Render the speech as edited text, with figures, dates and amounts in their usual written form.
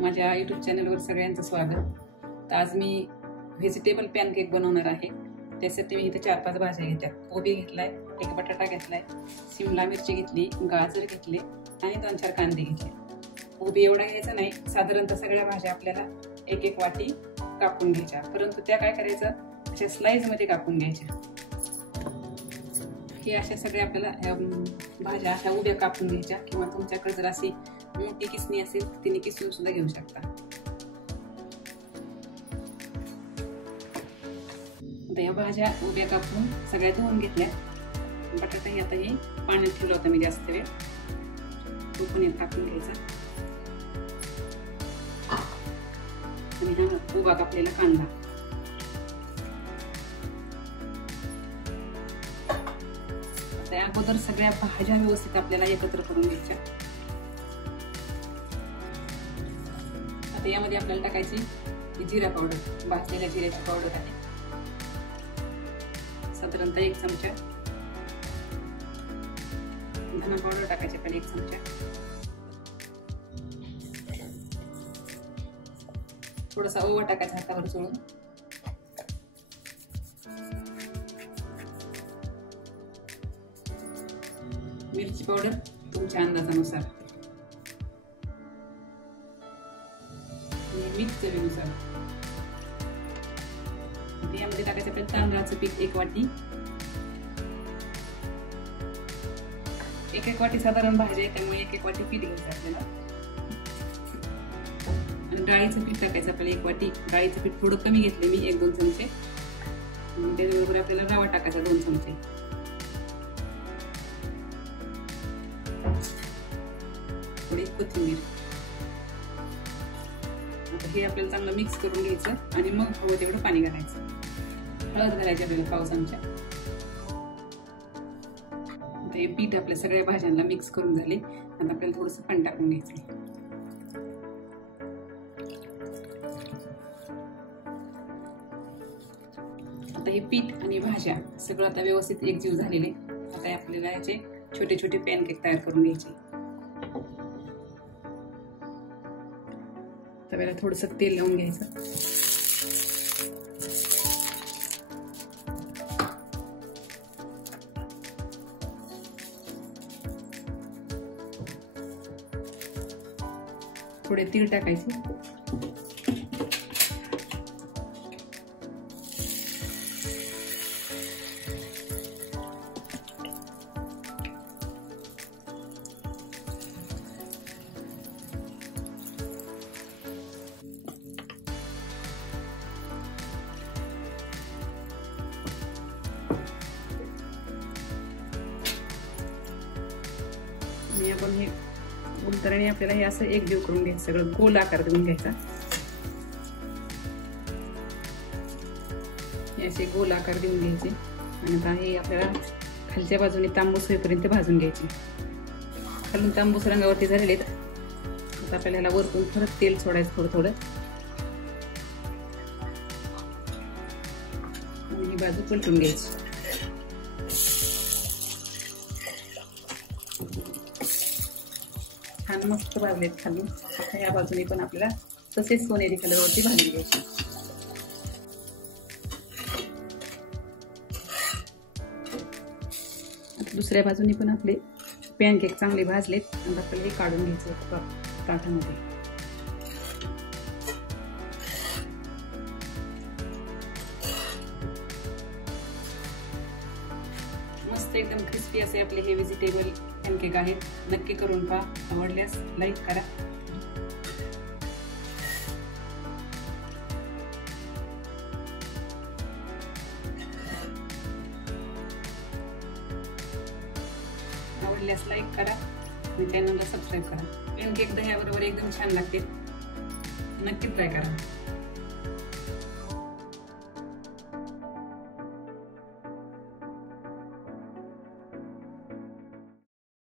माझ्या यूट्यूब चॅनलवर सगळ्यांचं स्वागत. तर आज मी व्हेजिटेबल पॅनकेक बनवणार आहे. त्यासाठी मी इथे 4-5 भाज्या घेतल्या. कोबी घेतलाय, एक बटाटा घेतलाय, शिमला मिरची घेतली, गाजर घेतले आणि 2-4 कांदे घेतले. कोबी एवढा घ्यायचा नाही, साधारणतः सगळ्या भाज्या आपल्याला एक वाटी कापून घ्यायच्या, परंतु त्या काय करायचं, अशा स्लाइस मध्ये कापून घ्यायच्या. हे अशा सगळ्या आपल्याला भाज्या अशा उभ्या कापून घ्यायच्या, किंवा तुमच्याकडे जर अशी मोठी किसणी असेल तर तिने किसून सुद्धा घेऊ शकता. आता या भाज्या उभ्या कापून सगळ्या धुवून घेतल्या. बटाटा ही आता हे पाण्यात ठेवला होता मी जास्त वेळ, तो पण टाकून घ्यायचा. आणि हा उभा कापलेला कांदा, आता अगोदर सगळ्या भाज्या व्यवस्थित आपल्याला एकत्र करून घ्यायच्या. आता यामध्ये आपल्याला टाकायची जिरा पावडर, भाजलेल्या जिऱ्याची पावडर आहे, साधारणतः 1 चमचा. धना पावडर टाकायची पहिले 1 चमचा. थोडासा ओवा टाकायचा हातावर चोळून. मिरची पावडर तुमच्या अंदाजानुसार, मीठ चवीनुसार. यामध्ये टाकायचं आपल्याला तांदळाचं पीठ 1 वाटी. 1 वाटी साधारण भाज्या आहे, त्यामुळे 1 वाटी पीठ घ्यायचं आपल्याला. आणि डाळीचं पीठ टाकायचं आपल्याला 1 वाटी. डाळीचं पीठ थोडं कमी घेतले मी, 1-2 चमचे. त्याचबरोबर आपल्याला रवा टाकायचा 2 चमचे. थोडी कोथिंबीर. आता हे आपल्याला चांगलं मिक्स करून घ्यायचं आणि मग हवं तेवढं पाणी घालायचं. हळद घालायची आपल्याला 1 चमचा. आता हे पीठ आपल्या सगळ्या भाज्यांना मिक्स करून झाले. आता आपल्याला थोडंसं पाणी टाकून घ्यायचं. आता हे पीठ आणि भाज्या सगळं आता व्यवस्थित एकजीव झालेले. आता आपल्याला याचे छोटे छोटे पॅनकेक तयार करून घ्यायचे. तव्याला थोडंसं तेल लावून घ्यायचं. थोडे तीळ टाकायचे. आणि आपण हे उलटण्याने आपल्याला हे असं एकजीव करून घ्यायचं, सगळं गोल आकार देऊन घ्यायचा. हे असे गोल आकार देऊन घ्यायचे. आणि आता हे आपल्याला खालच्या बाजूने तांबूस होईपर्यंत भाजून घ्यायचे. खालून तांबूस रंगावरती झालेले आहेत. आता आपल्याला वरतून परत तेल सोडायचं थोडं थोडं. आणि ही बाजू पलटून घ्यायची. छान मस्त भाजलेत खालून. आता या बाजूने पण आपल्याला तसेच सोनेरी कलरवरती भाजून घ्यायचे. दुसऱ्या बाजूने पण आपले पॅनकेक चांगले भाजलेत. आणि आपल्याला हे काढून घ्यायचं ताटामध्ये. मस्त एकदम क्रिस्पी असे आपले हे व्हेजिटेबल पॅनकेक आहेत. नक्की करून पहा. आवडल्यास लाईक करा. आवडल्यास लाईक करा आणि चॅनलला सबस्क्राईब करा. पॅनकेक दह्याबरोबर एकदम छान लागते. नक्की ट्राय करा.